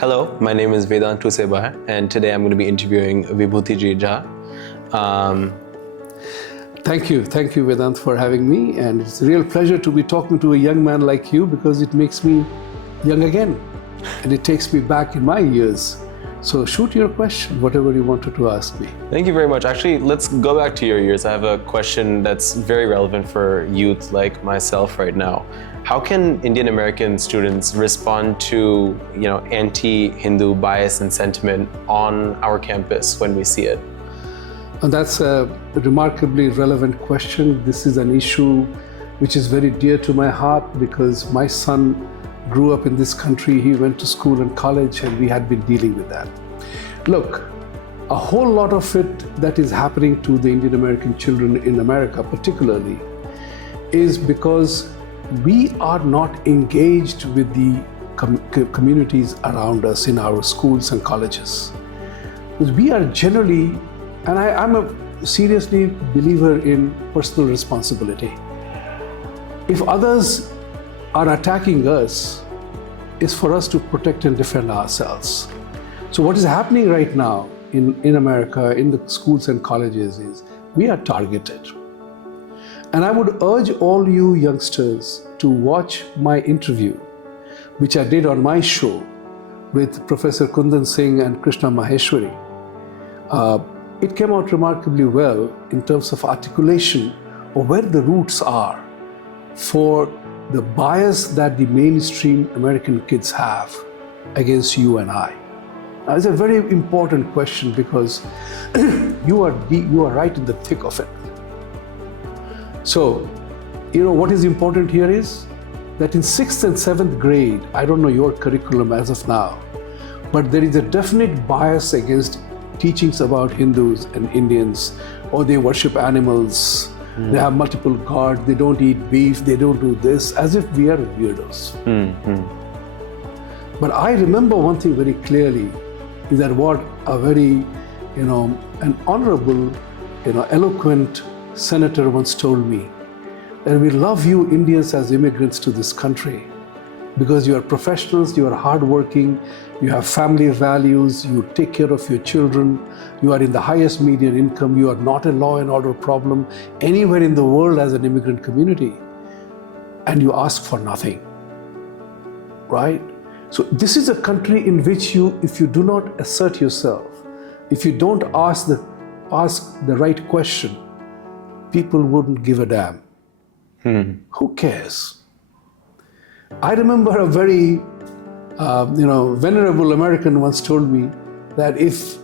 Hello, my name is Vedaant Bal, and today I'm going to be interviewing Vibhuti Jha. Thank you, Vedant, for having me. And it's a real pleasure to be talking to a young man like you because it makes me young again. And it takes me back in my years. So shoot your question, whatever you wanted to ask me. Thank you very much. Actually, let's go back to your years. I have a question that's very relevant for youth like myself right now. How can Indian American students respond to, anti-Hindu bias and sentiment on our campus when we see it? And that's a remarkably relevant question. This is an issue which is very dear to my heart because my son grew up in this country. He went to school and college, and we had been dealing with that. Look, a whole lot of it that is happening to the Indian American children in America particularly is because we are not engaged with the communities around us in our schools and colleges. Because we are generally, and I'm a seriously believer in personal responsibility. If others are attacking us, it's for us to protect and defend ourselves. So what is happening right now in America, in the schools and colleges, is we are targeted. And I would urge all you youngsters to watch my interview, which I did on my show with Professor Kundan Singh and Krishna Maheshwari. It came out remarkably well in terms of articulation of where the roots are for the bias that the mainstream American kids have against you and I. Now, it's a very important question because you are right in the thick of it. So, what is important here is that in 6th and 7th grade, I don't know your curriculum as of now, but there is a definite bias against teachings about Hindus and Indians, or they worship animals, they have multiple gods, they don't eat beef, they don't do this, as if we are weirdos. But I remember one thing very clearly, is that what a very, an honorable, eloquent senator once told me, that we love you Indians as immigrants to this country because you are professionals, you are hardworking, you have family values, you take care of your children, you are in the highest median income, you are not a law and order problem anywhere in the world as an immigrant community, and you ask for nothing, right? So this is a country in which if you do not assert yourself, if you don't ask the right question, people wouldn't give a damn. Who cares? I remember a very, venerable American once told me that if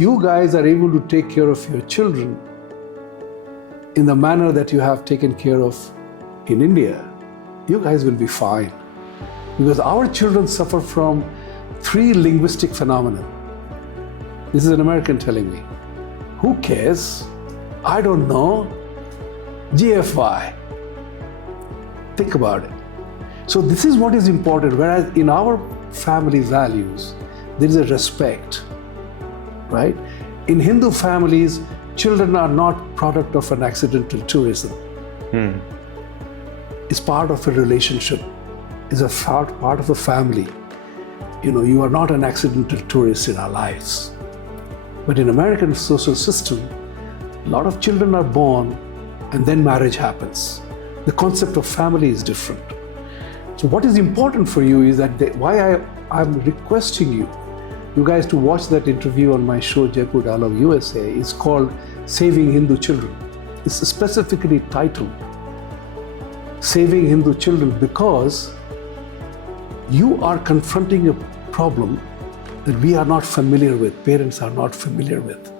you guys are able to take care of your children in the manner that you have taken care of in India, you guys will be fine. Because our children suffer from 3 linguistic phenomena. This is an American telling me. Who cares? I don't know. GFY. Think about it. So this is what is important, whereas in our family values, there is a respect, right? In Hindu families, children are not product of an accidental tourism. It's part of a relationship. It's a part of a family. You are not an accidental tourist in our lives. But in American social system, a lot of children are born and then marriage happens. The concept of family is different. So what is important for you is that why I'm requesting you guys to watch that interview on my show, Jaipur Dialogue USA. It's called Saving Hindu Children. It's specifically titled Saving Hindu Children because you are confronting a problem that we are not familiar with, parents are not familiar with.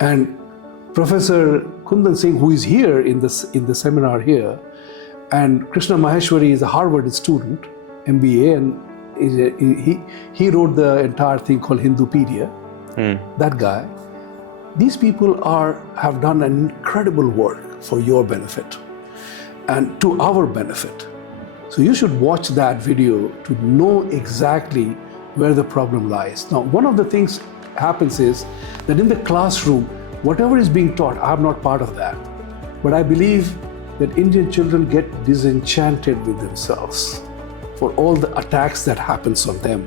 And Professor Kundan Singh, who is here in the seminar here, and Krishna Maheshwari is a Harvard student, MBA, and he wrote the entire thing called Hindupedia. That guy. These people have done an incredible work for your benefit and to our benefit. So you should watch that video to know exactly where the problem lies. Now, one of the things happens is that in the classroom, whatever is being taught, I'm not part of that. But I believe that Indian children get disenchanted with themselves for all the attacks that happens on them,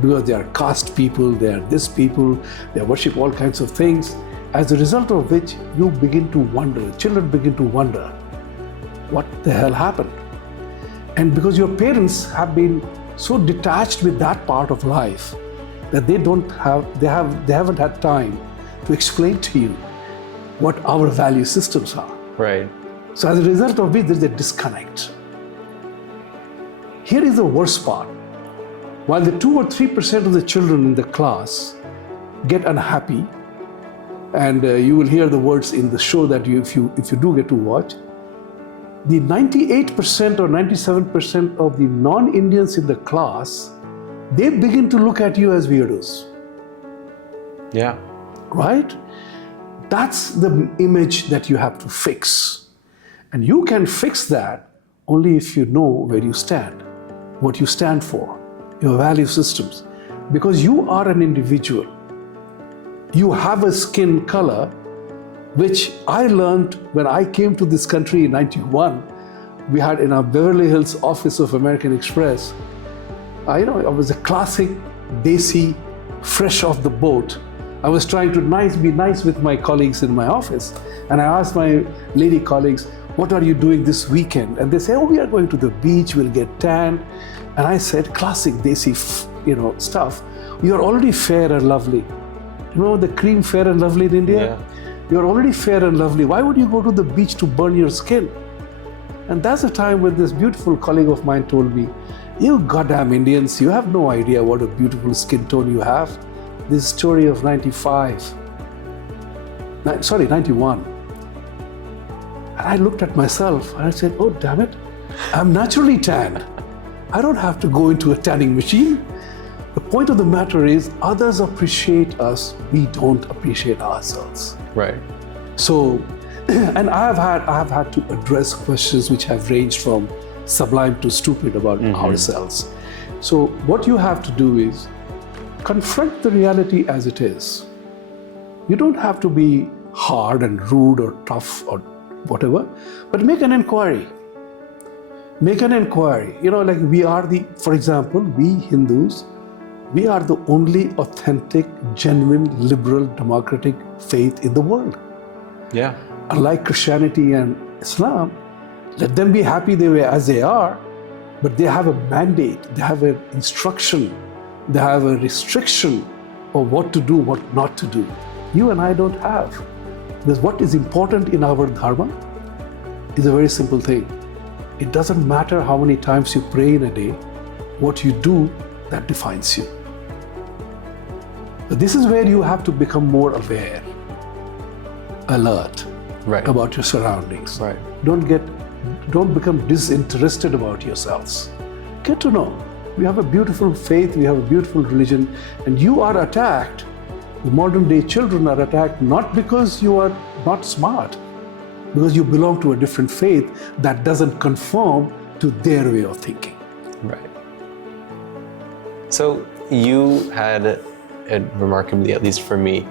because they are caste people, they are this people, they worship all kinds of things, as a result of which you begin to wonder, children begin to wonder, what the hell happened? And because your parents have been so detached with that part of life that they haven't had time to explain to you what our value systems are. Right. So as a result of which, there's a disconnect. Here is the worst part. While the 2 or 3% of the children in the class get unhappy, and you will hear the words in the show that if you do get to watch, the 98% or 97% of the non-Indians in the class, they begin to look at you as weirdos. Yeah. Right? That's the image that you have to fix. And you can fix that only if you know where you stand, what you stand for, your value systems. Because you are an individual. You have a skin color, which I learned when I came to this country in 91. We had in our Beverly Hills office of American Express, I was a classic Desi, fresh off the boat. I was trying to be nice with my colleagues in my office. And I asked my lady colleagues, what are you doing this weekend? And they say, oh, we are going to the beach, we'll get tan. And I said, classic Desi, stuff. You are already fair and lovely. You know the cream Fair and Lovely in India? Yeah. You're already fair and lovely. Why would you go to the beach to burn your skin? And that's the time when this beautiful colleague of mine told me, you goddamn Indians, you have no idea what a beautiful skin tone you have. This story of 91. And I looked at myself and I said, oh, damn it, I'm naturally tanned. I don't have to go into a tanning machine. The point of the matter is, others appreciate us, we don't appreciate ourselves. Right. So, and I have had to address questions which have ranged from sublime to stupid about ourselves. So what you have to do is confront the reality as it is. You don't have to be hard and rude or tough or whatever, but make an inquiry. Make an inquiry. Like for example, we Hindus, we are the only authentic, genuine, liberal, democratic faith in the world. Yeah. Unlike Christianity and Islam, let them be happy as they are, but they have a mandate, they have an instruction, they have a restriction of what to do, what not to do. You and I don't have. Because what is important in our dharma is a very simple thing. It doesn't matter how many times you pray in a day, what you do, that defines you. So this is where you have to become more aware, alert about your surroundings. Right. Don't become disinterested about yourselves. Get to know. We have a beautiful faith, we have a beautiful religion, and you are attacked. The modern day children are attacked not because you are not smart, because you belong to a different faith that doesn't conform to their way of thinking. Right. So you had a remarkably, at least for me,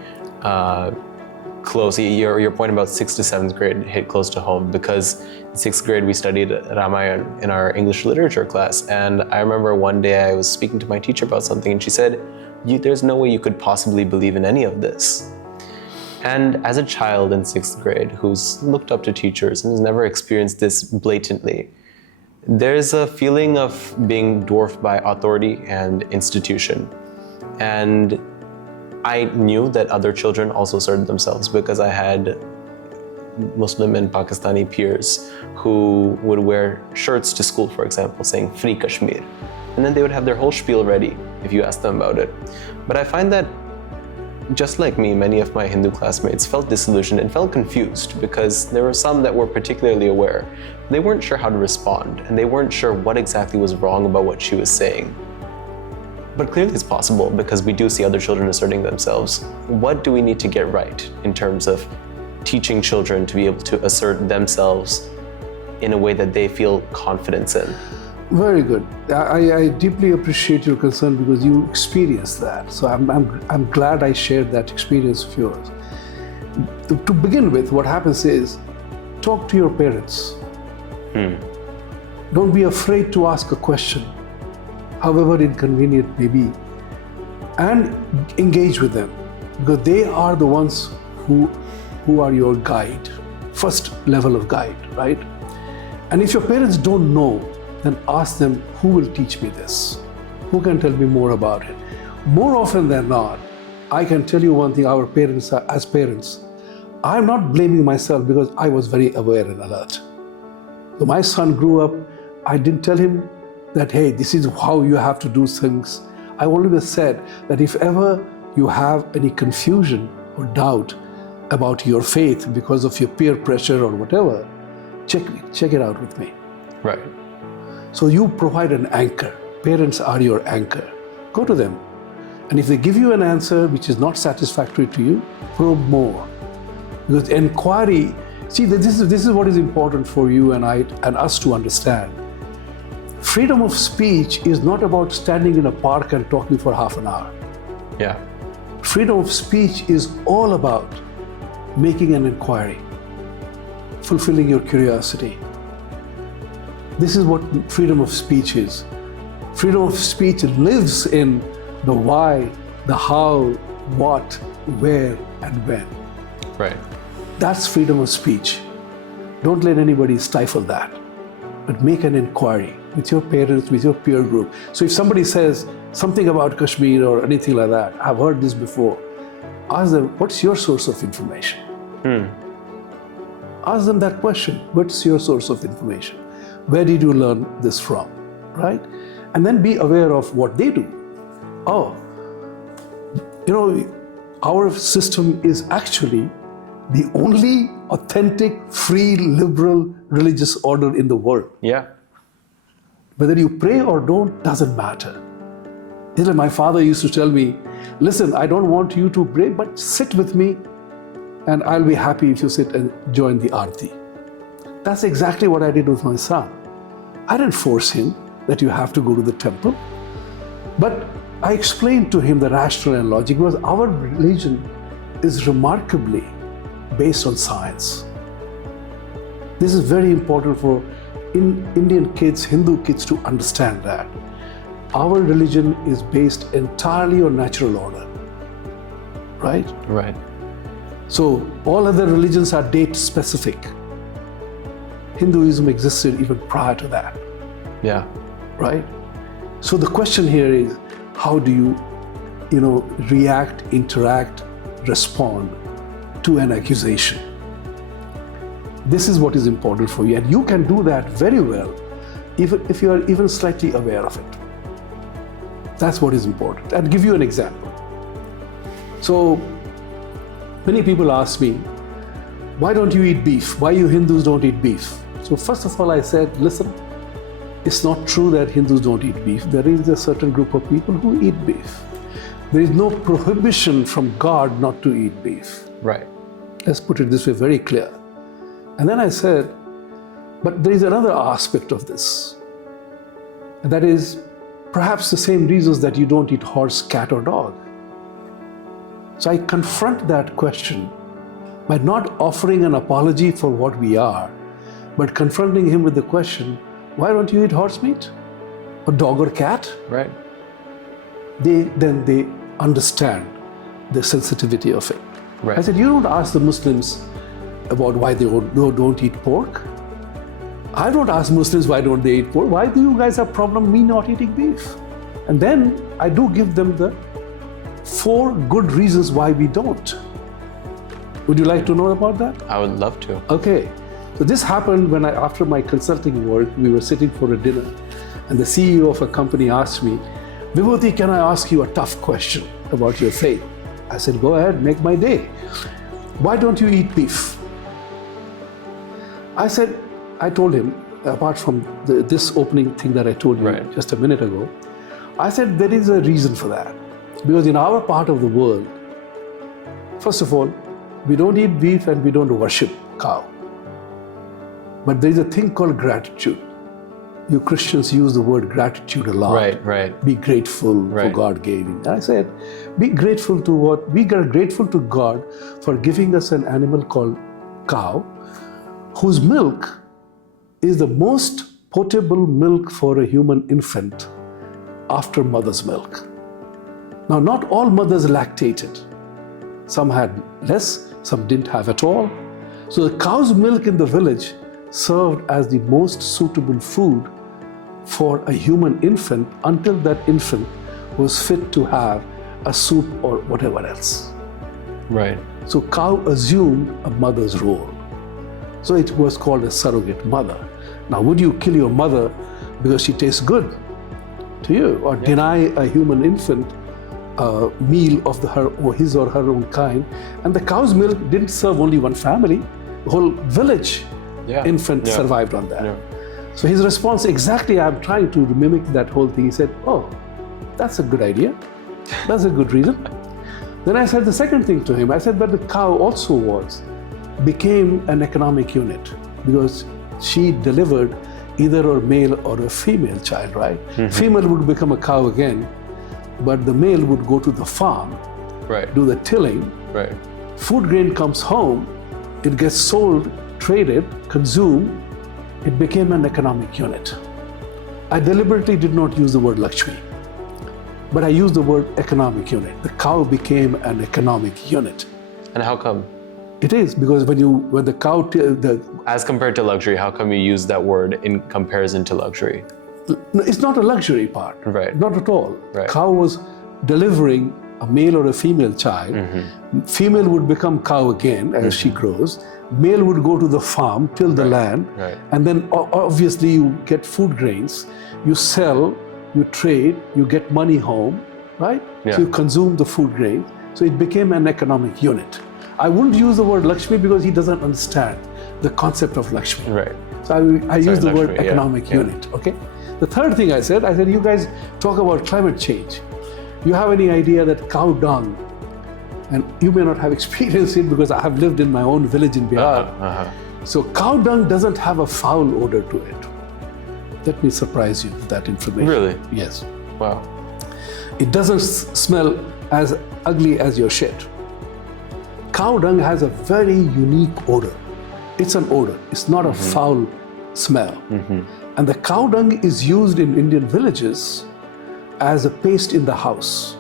close. Your point about 6th to 7th grade hit close to home, because in 6th grade we studied Ramayana in our English literature class, and I remember one day I was speaking to my teacher about something, and she said, "There's no way you could possibly believe in any of this." And as a child in 6th grade who's looked up to teachers and has never experienced this blatantly, there's a feeling of being dwarfed by authority and institution. And I knew that other children also asserted themselves, because I had Muslim and Pakistani peers who would wear shirts to school, for example, saying "Free Kashmir." And then they would have their whole spiel ready if you asked them about it. But I find that, just like me, many of my Hindu classmates felt disillusioned and felt confused, because there were some that were particularly aware. They weren't sure how to respond, and they weren't sure what exactly was wrong about what she was saying. But clearly it's possible, because we do see other children asserting themselves. What do we need to get right in terms of teaching children to be able to assert themselves in a way that they feel confidence in? Very good. I deeply appreciate your concern, because you experienced that. So I'm glad I shared that experience of yours. To begin with, what happens is, talk to your parents. Don't be afraid to ask a question. however inconvenient may be, and engage with them, because they are the ones who are your guide, first level of guide, right? And if your parents don't know, then ask them, who will teach me this? Who can tell me more about it? More often than not, I can tell you one thing, our parents, as parents, I'm not blaming myself because I was very aware and alert. So my son grew up, I didn't tell him that, hey, this is how you have to do things. I always said that if ever you have any confusion or doubt about your faith because of your peer pressure or whatever, check it out with me. Right. So you provide an anchor. Parents are your anchor. Go to them. And if they give you an answer which is not satisfactory to you, probe more. Because inquiry, see, this is what is important for you and I and us to understand. Freedom of speech is not about standing in a park and talking for half an hour. Yeah. Freedom of speech is all about making an inquiry, fulfilling your curiosity. This is what freedom of speech is. Freedom of speech lives in the why, the how, what, where, and when. Right. That's freedom of speech. Don't let anybody stifle that, but make an inquiry with your parents, with your peer group. So if somebody says something about Kashmir or anything like that, I've heard this before, ask them, what's your source of information? Ask them that question. What's your source of information? Where did you learn this from, right? And then be aware of what they do. Oh, our system is actually the only authentic, free, liberal religious order in the world. Yeah. Whether you pray or don't doesn't matter. It's like my father used to tell me, listen, I don't want you to pray, but sit with me and I'll be happy if you sit and join the Aarti. That's exactly what I did with my son. I didn't force him that you have to go to the temple, but I explained to him the rationale and logic, because our religion is remarkably based on science. This is very important for Indian kids, Hindu kids to understand that. Our religion is based entirely on natural order, right? Right. So all other religions are date specific. Hinduism existed even prior to that. Yeah. Right? So the question here is, how do you, react, interact, respond to an accusation? This is what is important for you, and you can do that very well if you are even slightly aware of it. That's what is important. I'll give you an example. So many people ask me, why don't you eat beef? Why you Hindus don't eat beef? So first of all, I said, listen, it's not true that Hindus don't eat beef. There is a certain group of people who eat beef. There is no prohibition from God not to eat beef. Right. Let's put it this way, very clear. And then I said, but there is another aspect of this. And that is perhaps the same reasons that you don't eat horse, cat, or dog. So I confront that question by not offering an apology for what we are, but confronting him with the question, why don't you eat horse meat or dog or cat? Right. Then they understand the sensitivity of it. Right. I said, you don't ask the Muslims about why they don't eat pork. I don't ask Muslims why don't they eat pork. Why do you guys have problem me not eating beef? And then I do give them the 4 good reasons why we don't. Would you like to know about that? I would love to. Okay. So this happened when after my consulting work, we were sitting for a dinner and the CEO of a company asked me, Vibhuti, can I ask you a tough question about your faith? I said, go ahead, make my day. Why don't you eat beef? I told him, apart from this opening thing that I told you just a minute ago, I said there is a reason for that. Because in our part of the world, first of all, we don't eat beef and we don't worship cow. But there is a thing called gratitude. You Christians use the word gratitude a lot. Right. Be grateful for God giving. And I said, be grateful to what? We are grateful to God for giving us an animal called cow, whose milk is the most potable milk for a human infant after mother's milk. Now, not all mothers lactated. Some had less, some didn't have at all. So the cow's milk in the village served as the most suitable food for a human infant until that infant was fit to have a soup or whatever else. Right. So cow assumed a mother's role. So it was called a surrogate mother. Now, would you kill your mother because she tastes good to you, or deny a human infant a meal of his or her own kind? And the cow's milk didn't serve only one family; the whole village infant survived on that. Yeah. So his response, exactly, I'm trying to mimic that whole thing. He said, "Oh, that's a good idea. That's a good reason." Then I said the second thing to him. I said, but the cow also became an economic unit because she delivered either a male or a female child, right? Mm-hmm. Female would become a cow again, but the male would go to the farm, do the tilling. Right. Food grain comes home, it gets sold, traded, consumed. It became an economic unit. I deliberately did not use the word Lakshmi, but I used the word economic unit. The cow became an economic unit. And how come? It is because when the cow, as compared to luxury, how come you use that word in comparison to luxury? It's not a luxury part. Right. Not at all. Right. Cow was delivering a male or a female child. Mm-hmm. Female would become cow again as she grows. Male would go to the farm, till the land, and then obviously you get food grains, you sell, you trade, you get money home, right? Yeah. So you consume the food grain. So it became an economic unit. I wouldn't use the word Lakshmi because he doesn't understand the concept of Lakshmi. Right. So I use the word economic unit, okay? The third thing I said, you guys talk about climate change. You have any idea that cow dung, and you may not have experienced it because I have lived in my own village in Bihar. So cow dung doesn't have a foul odor to it. Let me surprise you with that information. Really? Yes. Wow. It doesn't smell as ugly as your shit. Cow dung has a very unique odor. It's an odor. It's not a foul smell. Mm-hmm. And the cow dung is used in Indian villages as a paste in the house.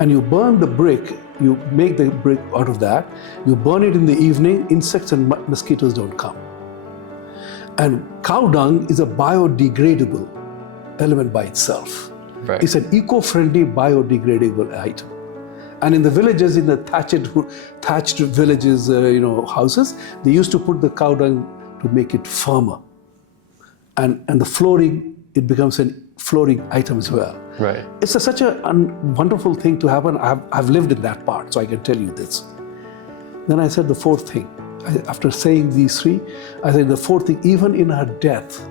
And you burn the brick, you make the brick out of that, you burn it in the evening, insects and mosquitoes don't come. And cow dung is a biodegradable element by itself. Right. It's an eco-friendly biodegradable item. And in the villages, in the thatched villages, houses, they used to put the cow dung to make it firmer. And the flooring, it becomes a flooring item as well. Right. It's such a wonderful thing to happen. I've lived in that part, so I can tell you this. Then I said the fourth thing. After saying these three, I said the fourth thing, even in her death,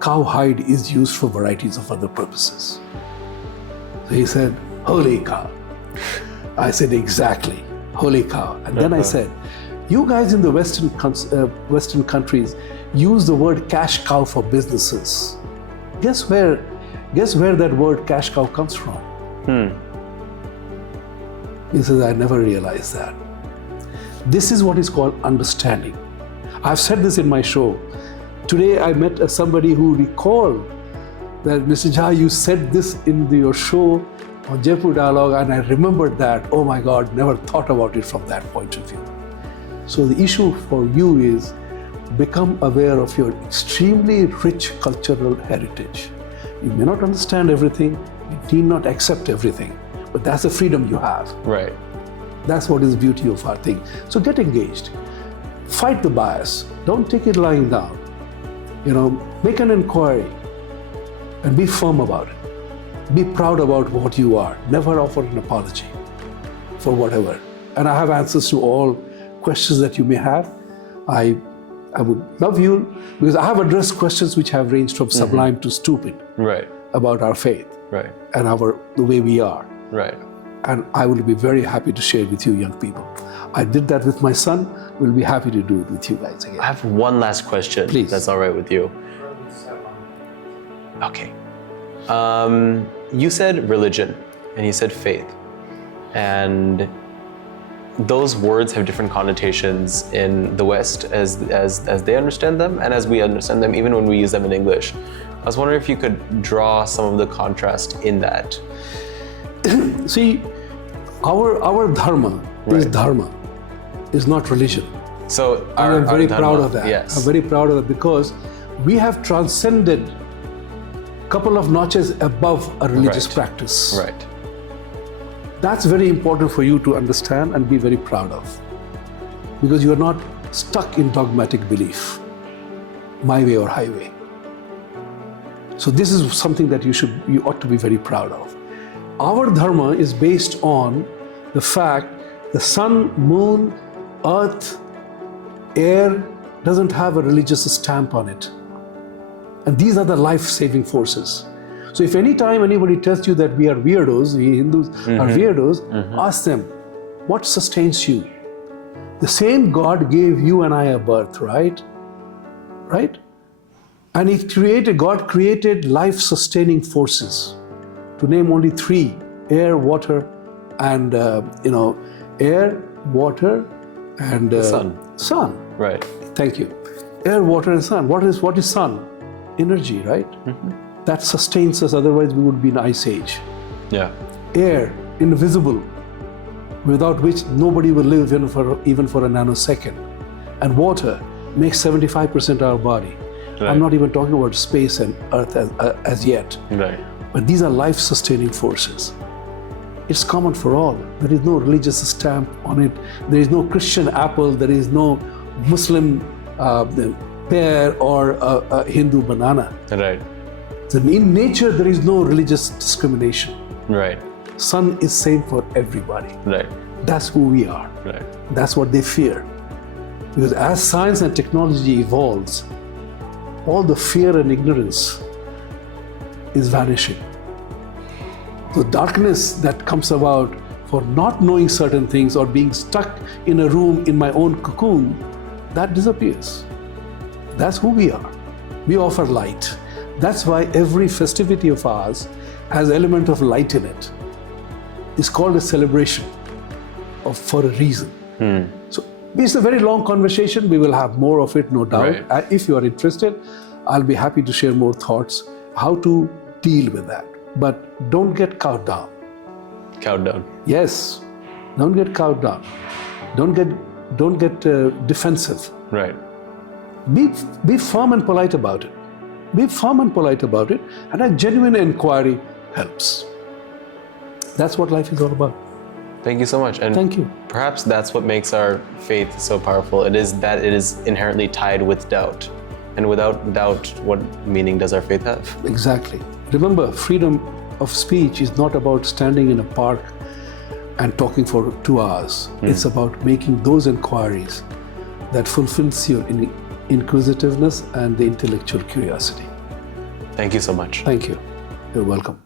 cow hide is used for varieties of other purposes. So he said, holy cow. I said, exactly, holy cow. And then I said, you guys in the Western countries use the word cash cow for businesses. Guess where that word cash cow comes from? He says, I never realized that. This is what is called understanding. I've said this in my show. Today I met somebody who recalled that, Mr. Jha, you said this in your show on Jaipur Dialogue, and I remembered that. Oh my God, never thought about it from that point of view. So the issue for you is become aware of your extremely rich cultural heritage. You may not understand everything, you need not accept everything, but that's the freedom you have. Right. That's what is the beauty of our thing. So get engaged. Fight the bias. Don't take it lying down. Make an inquiry and be firm about it. Be proud about what you are. Never offer an apology for whatever. And I have answers to all questions that you may have. I would love you, because I have addressed questions which have ranged from sublime to stupid about our faith and the way we are. Right. And I will be very happy to share with you young people. I did that with my son. We'll be happy to do it with you guys again. I have one last question. Please. That's all right with you. Okay. You said religion and you said faith. And those words have different connotations in the West as they understand them and as we understand them, even when we use them in English. I was wondering if you could draw some of the contrast in that. See, our dharma is Right. dharma, is not religion. So I'm very dharma, proud of that. Yes. I'm very proud of that because we have transcended a couple of notches above a religious Right. practice. Right. That's very important for you to understand and be very proud of. Because you are not stuck in dogmatic belief, my way or highway. So this is something that you ought to be very proud of. Our dharma is based on the fact the sun, moon, earth, air doesn't have a religious stamp on it. And these are the life-saving forces. So if any time anybody tells you that we are weirdos, we Hindus are weirdos, ask them, what sustains you? The same God gave you and I a birth, right? Right? And God created life-sustaining forces. To name only three: air, water, and air, water, and sun. Sun. Right. Thank you. Air, water, and sun. What is sun? Energy, right? That sustains us. Otherwise, we would be in ice age. Yeah. Air, invisible, without which nobody will live even for a nanosecond. And water makes 75% of our body. Right. I'm not even talking about space and earth as yet. Right. But these are life-sustaining forces. It's common for all. There is no religious stamp on it. There is no Christian apple. There is no Muslim pear or a Hindu banana. Right. So in nature, there is no religious discrimination. Right. Sun is same for everybody. Right. That's who we are. Right. That's what they fear. Because as science and technology evolves, all the fear and ignorance is vanishing. The darkness that comes about for not knowing certain things or being stuck in a room in my own cocoon, that disappears. That's who we are. We offer light. That's why every festivity of ours has an element of light in it. It's called a celebration for a reason. So it's a very long conversation. We will have more of it, no doubt. Right. If you are interested, I'll be happy to share more thoughts how to deal with that. But don't get cowed down. Cowed down. Yes, don't get cowed down. Don't get defensive. Right. Be firm and polite about it. Be firm and polite about it, and a genuine inquiry helps. That's what life is all about. Thank you so much. And Thank you. perhaps that's what makes our faith so powerful. It is that it is inherently tied with doubt. And without doubt, what meaning does our faith have? Exactly. Remember, freedom of speech is not about standing in a park and talking for 2 hours. It's about making those inquiries that fulfills your inquisitiveness and the intellectual curiosity. Thank you so much. Thank you. You're welcome.